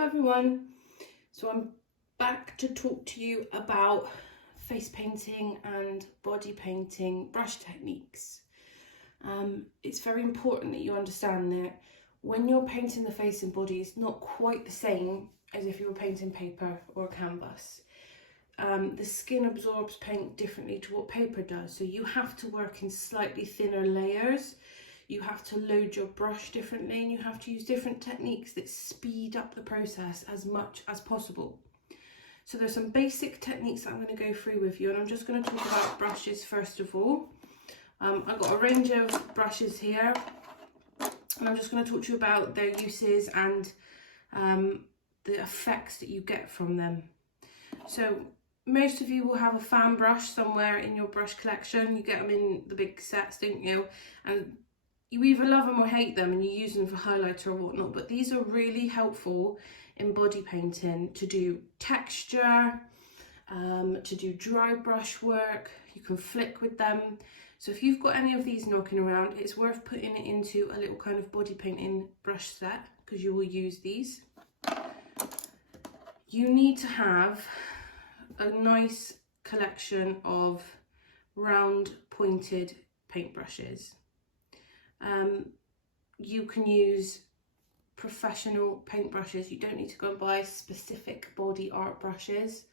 Hello everyone, so I'm back to talk to you about face painting and body painting brush techniques. It's very important that you understand that when you're painting the face and body, it's not quite the same as if you were painting paper or canvas. The skin absorbs paint differently to what paper does, so you have to work in slightly thinner layers. You have to load your brush differently, and you have to use different techniques that speed up the process as much as possible. So there's some basic techniques that I'm going to go through with you, and I'm just going to talk about brushes first of all. I've got a range of brushes here, and I'm just going to talk to you about their uses and the effects that you get from them. So most of you will have a fan brush somewhere in your brush collection. You get them in the big sets, don't you? And you either love them or hate them, and you use them for highlighter or whatnot, but these are really helpful in body painting to do texture, to do dry brush work. You can flick with them. So if you've got any of these knocking around, it's worth putting it into a little kind of body painting brush set, because you will use these. You need to have a nice collection of round pointed paintbrushes. You can use professional paintbrushes. You don't need to go and buy specific body art brushes.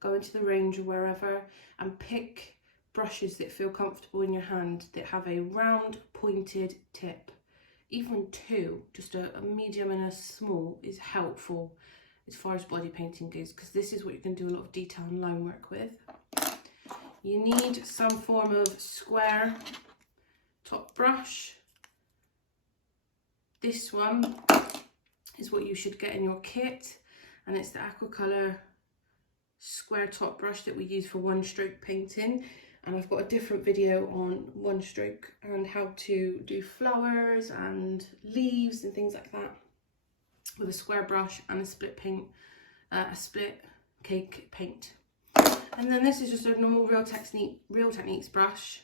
Go into the range or wherever and pick brushes that feel comfortable in your hand, that have a round pointed tip. Even two, just a medium and a small, is helpful as far as body painting goes, because this is what you can do a lot of detail and line work with. You need some form of square top brush. This one is what you should get in your kit, and it's the Aquacolor square top brush that we use for one stroke painting. And I've got a different video on one stroke and how to do flowers and leaves and things like that with a square brush and a split cake paint. And then this is just a normal Real Techniques brush.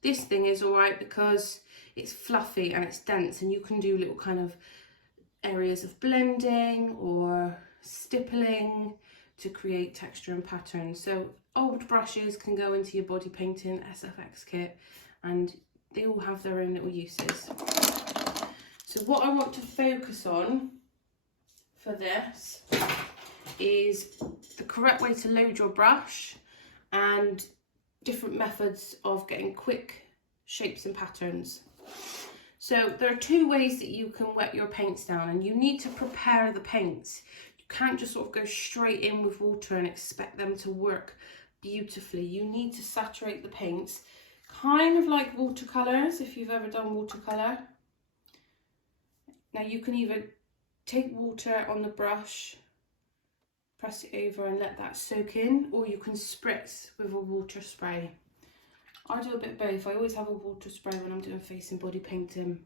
This thing is alright because it's fluffy and it's dense, and you can do little kind of areas of blending or stippling to create texture and patterns. So old brushes can go into your body painting SFX kit, and they all have their own little uses. So what I want to focus on for this is the correct way to load your brush and different methods of getting quick shapes and patterns. So there are two ways that you can wet your paints down, and you need to prepare the paints. You can't just sort of go straight in with water and expect them to work beautifully. You need to saturate the paints, kind of like watercolours, if you've ever done watercolour. Now you can either take water on the brush, press it over and let that soak in, or you can spritz with a water spray. I do a bit of both. I always have a water spray when I'm doing face and body painting.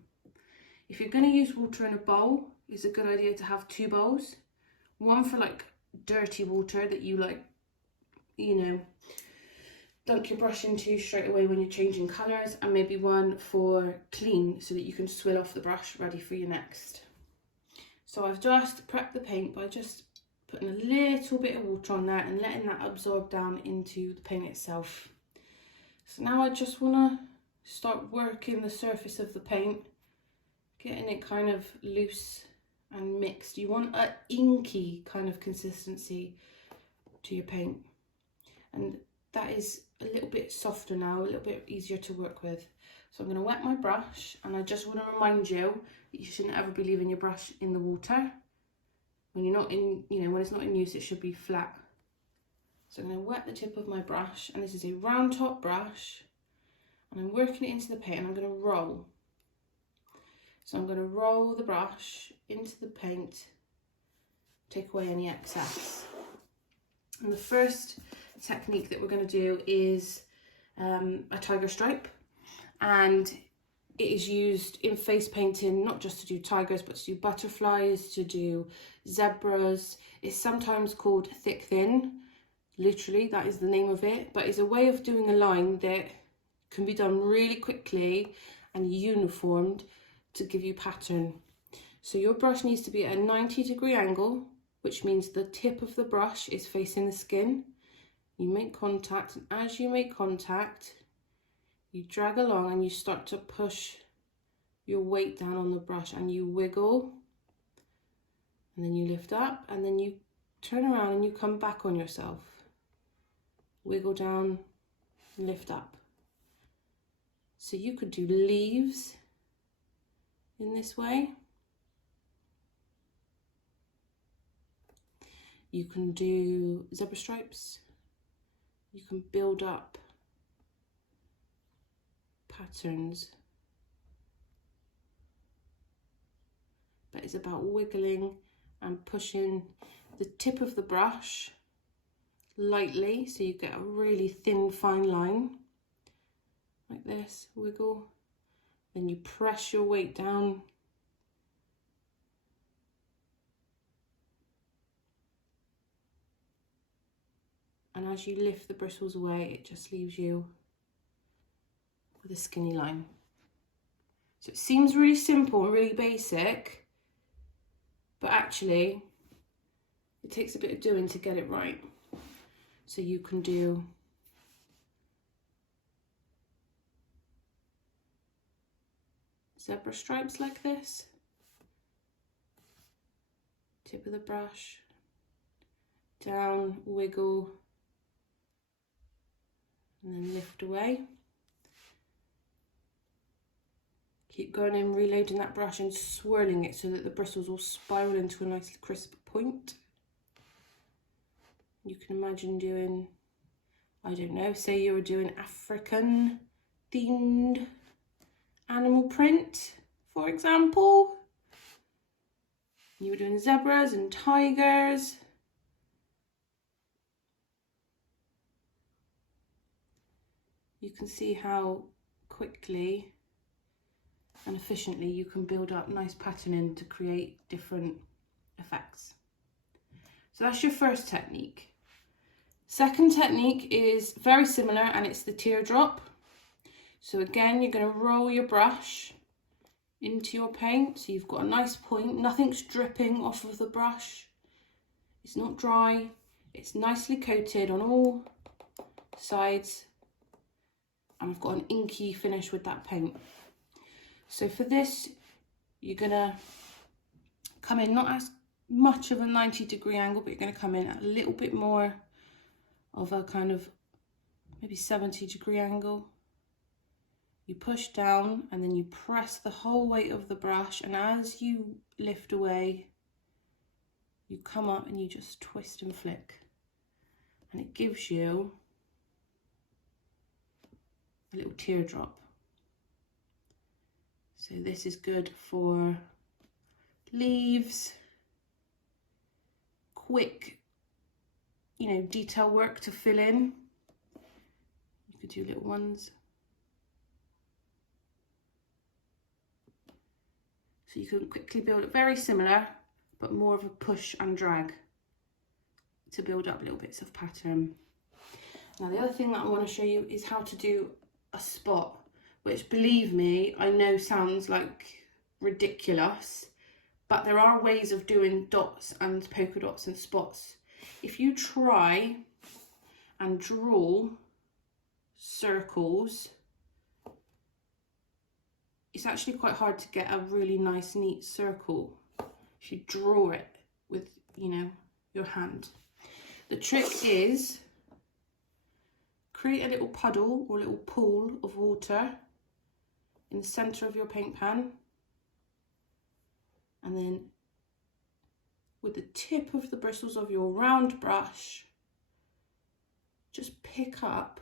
If you're going to use water in a bowl, it's a good idea to have two bowls. One for like dirty water that you like, you know, dunk your brush into straight away when you're changing colours, and maybe one for clean so that you can swill off the brush ready for your next. So I've just prepped the paint by just putting a little bit of water on there and letting that absorb down into the paint itself. So now I just want to start working the surface of the paint, getting it kind of loose and mixed. You want an inky kind of consistency to your paint, and that is a little bit softer now, a little bit easier to work with. So I'm going to wet my brush, and I just want to remind you that you shouldn't ever be leaving your brush in the water. When you're not in, when it's not in use, it should be flat. So I'm going to wet the tip of my brush, and this is a round top brush, and I'm working it into the paint, and I'm going to roll. So I'm going to roll the brush into the paint, take away any excess. And the first technique that we're going to do is a tiger stripe, and it is used in face painting not just to do tigers, but to do butterflies, to do zebras. It's sometimes called thick thin. Literally, that is the name of it, but it's a way of doing a line that can be done really quickly and uniformed to give you pattern. So your brush needs to be at a 90-degree angle, which means the tip of the brush is facing the skin. You make contact, and as you make contact, you drag along and you start to push your weight down on the brush and you wiggle, and then you lift up, and then you turn around and you come back on yourself. Wiggle down, lift up. So you could do leaves in this way. You can do zebra stripes. You can build up patterns. But it's about wiggling and pushing the tip of the brush lightly so you get a really thin, fine line. Like this, wiggle. Then you press your weight down. And as you lift the bristles away, it just leaves you with a skinny line. So it seems really simple and really basic, but actually it takes a bit of doing to get it right. So you can do zebra stripes like this, tip of the brush, down, wiggle, and then lift away. Keep going in, reloading that brush and swirling it so that the bristles will spiral into a nice crisp point. You can imagine doing, I don't know, say you were doing African themed animal print, for example. You were doing zebras and tigers. You can see how quickly and efficiently you can build up nice patterning to create different effects. So that's your first technique. Second technique is very similar, and it's the teardrop. So again, you're going to roll your brush into your paint so you've got a nice point. Nothing's dripping off of the brush. It's not dry. It's nicely coated on all sides. And I've got an inky finish with that paint. So for this, you're gonna come in not as much of a 90-degree angle, but you're gonna come in at a little bit more of a kind of maybe 70-degree angle. You push down and then you press the whole weight of the brush, and as you lift away, you come up and you just twist and flick. And it gives you a little teardrop. So this is good for leaves, quick, detail work to fill in. You could do little ones. So you can quickly build it, very similar, but more of a push and drag to build up little bits of pattern. Now the other thing that I want to show you is how to do a spot, which, believe me, I know sounds like ridiculous, but there are ways of doing dots and polka dots and spots. If you try and draw circles, it's actually quite hard to get a really nice, neat circle if you draw it with, your hand. The trick is create a little puddle or a little pool of water in the centre of your paint pan, and then with the tip of the bristles of your round brush, just pick up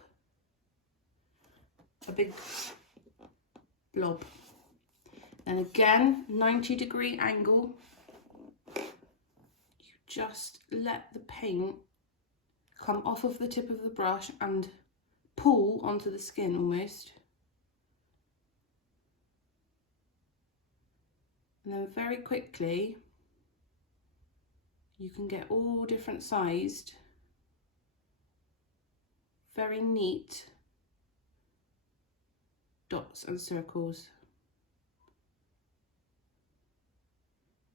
a big blob. And again, 90-degree angle. You just let the paint come off of the tip of the brush and pull onto the skin almost. And then very quickly, you can get all different sized, very neat dots and circles.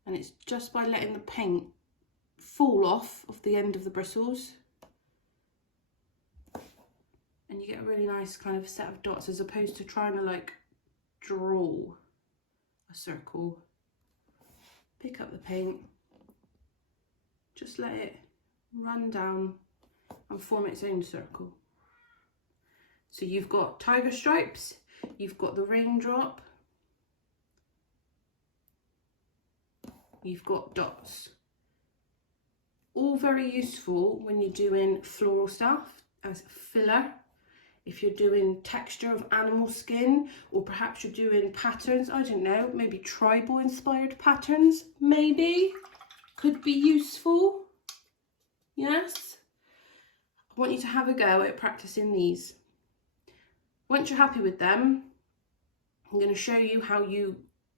And it's just by letting the paint fall off of the end of the bristles, and you get a really nice kind of set of dots, as opposed to trying to like draw a circle. Pick up the paint, just let it run down and form its own circle. So you've got tiger stripes, you've got the raindrop, you've got dots. All very useful when you're doing floral stuff as filler. If you're doing texture of animal skin, or perhaps you're doing patterns, I don't know, maybe tribal inspired patterns, maybe, could be useful. Yes? I want you to have a go at practicing these. Once you're happy with them, I'm going to show you how you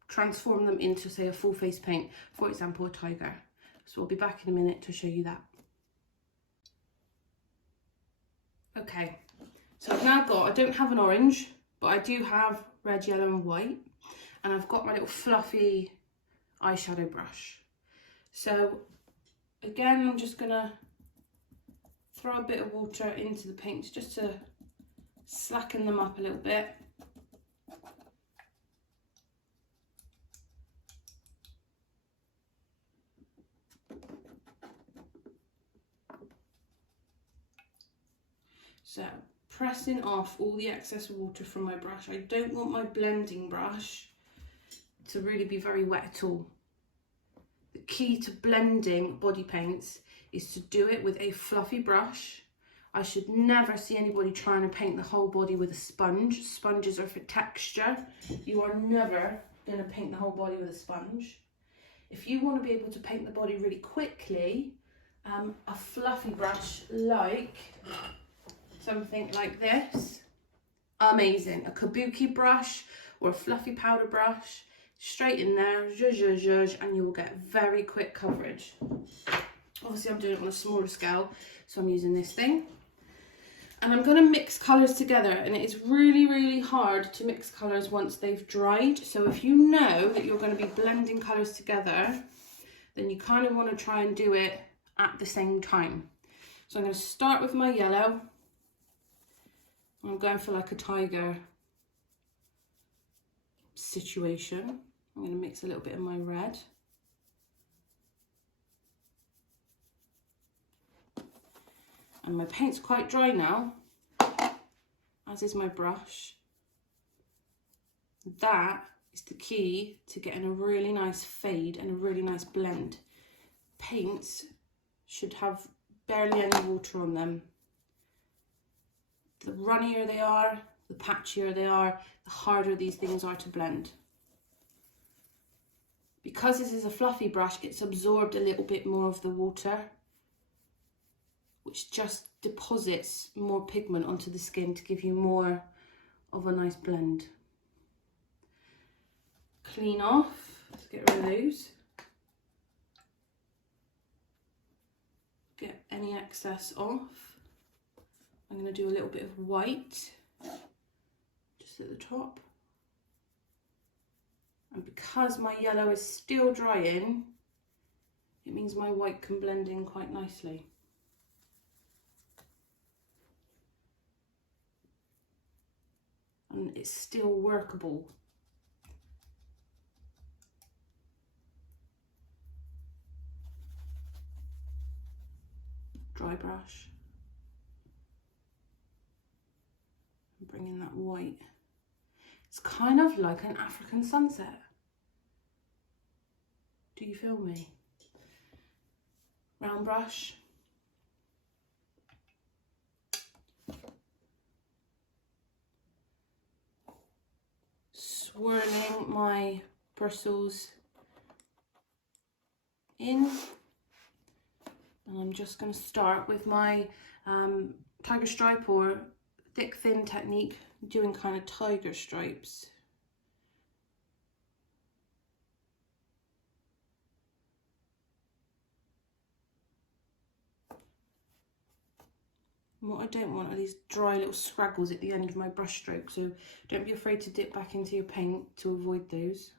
transform them into, say, a full face paint, for example, a tiger. So I'll be back in a minute to show you that. Okay. So I've now got, I don't have an orange, but I do have red, yellow and white. And I've got my little fluffy eyeshadow brush. So again, I'm just gonna throw a bit of water into the paints just to slacken them up a little bit. So pressing off all the excess water from my brush. I don't want my blending brush to really be very wet at all. The key to blending body paints is to do it with a fluffy brush. I should never see anybody trying to paint the whole body with a sponge. Sponges are for texture. You are never going to paint the whole body with a sponge. If you want to be able to paint the body really quickly, a fluffy brush like something like this, amazing. A kabuki brush or a fluffy powder brush, straight in there, zhuzh, zhuzh, zhuzh, and you will get very quick coverage. Obviously I'm doing it on a smaller scale, so I'm using this thing. And I'm going to mix colours together, and it is really, really hard to mix colours once they've dried. So if you know that you're going to be blending colours together, then you kind of want to try and do it at the same time. So I'm going to start with my yellow. I'm going for like a tiger situation. I'm going to mix a little bit of my red. And my paint's quite dry now, as is my brush. That is the key to getting a really nice fade and a really nice blend. Paints should have barely any water on them. The runnier they are, the patchier they are, the harder these things are to blend. Because this is a fluffy brush, it's absorbed a little bit more of the water, which just deposits more pigment onto the skin to give you more of a nice blend. Clean off, let's get rid of those. Get any excess off. I'm going to do a little bit of white just at the top. And because my yellow is still drying, it means my white can blend in quite nicely. And it's still workable. Dry brush. And bring in that white. It's kind of like an African sunset. Do you feel me? Round brush. Swirling my bristles in, and I'm just going to start with my tiger stripe or thick thin technique, doing kind of tiger stripes. And what I don't want are these dry little scraggles at the end of my brush stroke, so don't be afraid to dip back into your paint to avoid those.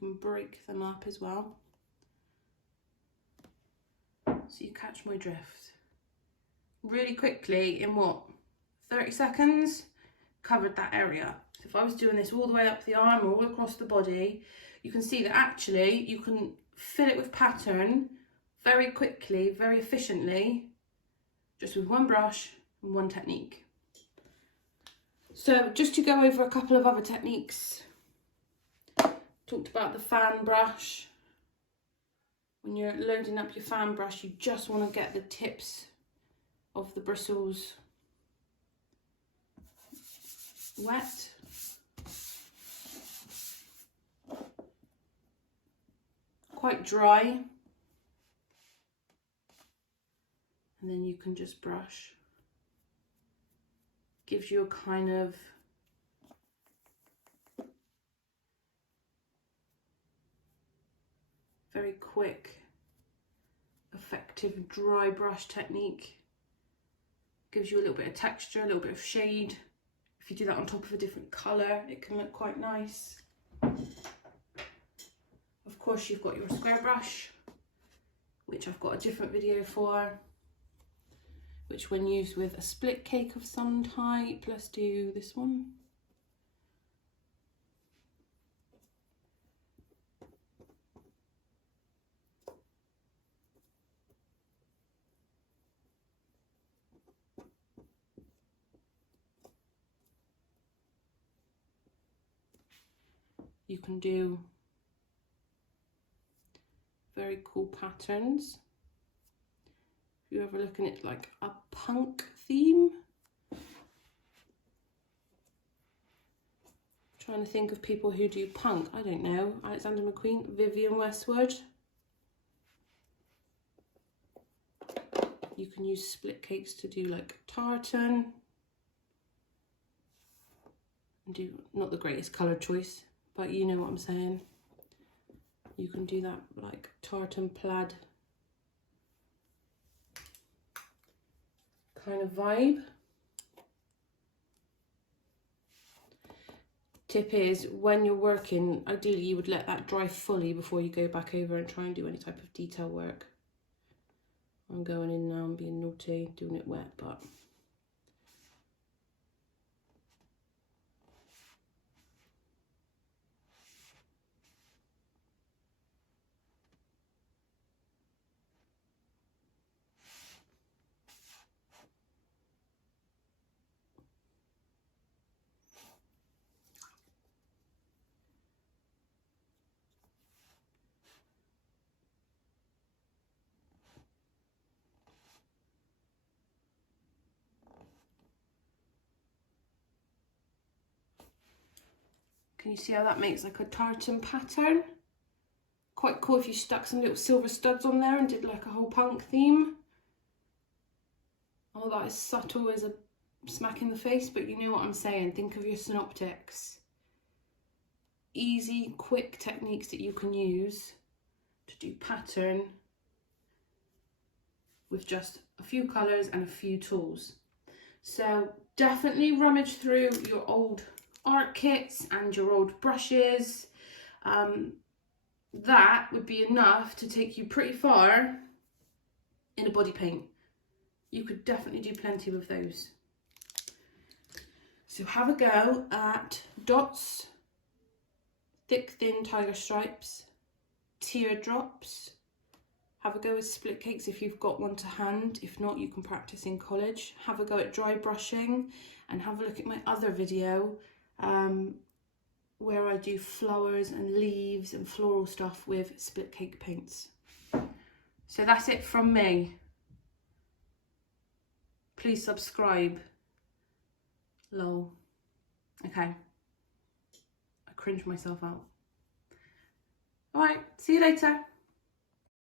can break them up as well. So you catch my drift. Really quickly, in what, 30 seconds, covered that area. So if I was doing this all the way up the arm or all across the body, you can see that actually you can fill it with pattern very quickly, very efficiently, just with one brush and one technique. So just to go over a couple of other techniques, talked about the fan brush. When you're loading up your fan brush, you just want to get the tips of the bristles wet. Quite dry. And then you can just brush. Gives you a kind of very quick, effective dry brush technique. Gives you a little bit of texture, a little bit of shade. If you do that on top of a different colour, it can look quite nice. Of course, you've got your square brush, which I've got a different video for, which when used with a split cake of some type, let's do this one. You can do very cool patterns. If you're ever looking at like a punk theme. Trying to think of people who do punk. I don't know. Alexander McQueen, Vivienne Westwood. You can use split cakes to do like tartan. And do not the greatest colour choice, but you know what I'm saying. You can do that like tartan plaid kind of vibe. Tip is, when you're working, ideally you would let that dry fully before you go back over and try and do any type of detail work. I'm going in now and being naughty, doing it wet, but can you see how that makes like a tartan pattern? Quite cool if you stuck some little silver studs on there and did like a whole punk theme. Oh, that is subtle as a smack in the face, but you know what I'm saying. Think of your synoptics. Easy, quick techniques that you can use to do pattern with just a few colours and a few tools. So definitely rummage through your old art kits and your old brushes. That would be enough to take you pretty far in a body paint. You could definitely do plenty with those. So have a go at dots, thick thin tiger stripes, teardrops. Have a go with split cakes if you've got one to hand. If not, you can practice in college. Have a go at dry brushing, and have a look at my other video where I do flowers and leaves and floral stuff with split cake paints. So that's it from me. Please subscribe. Lol. Okay. I cringe myself out. All right, see you later.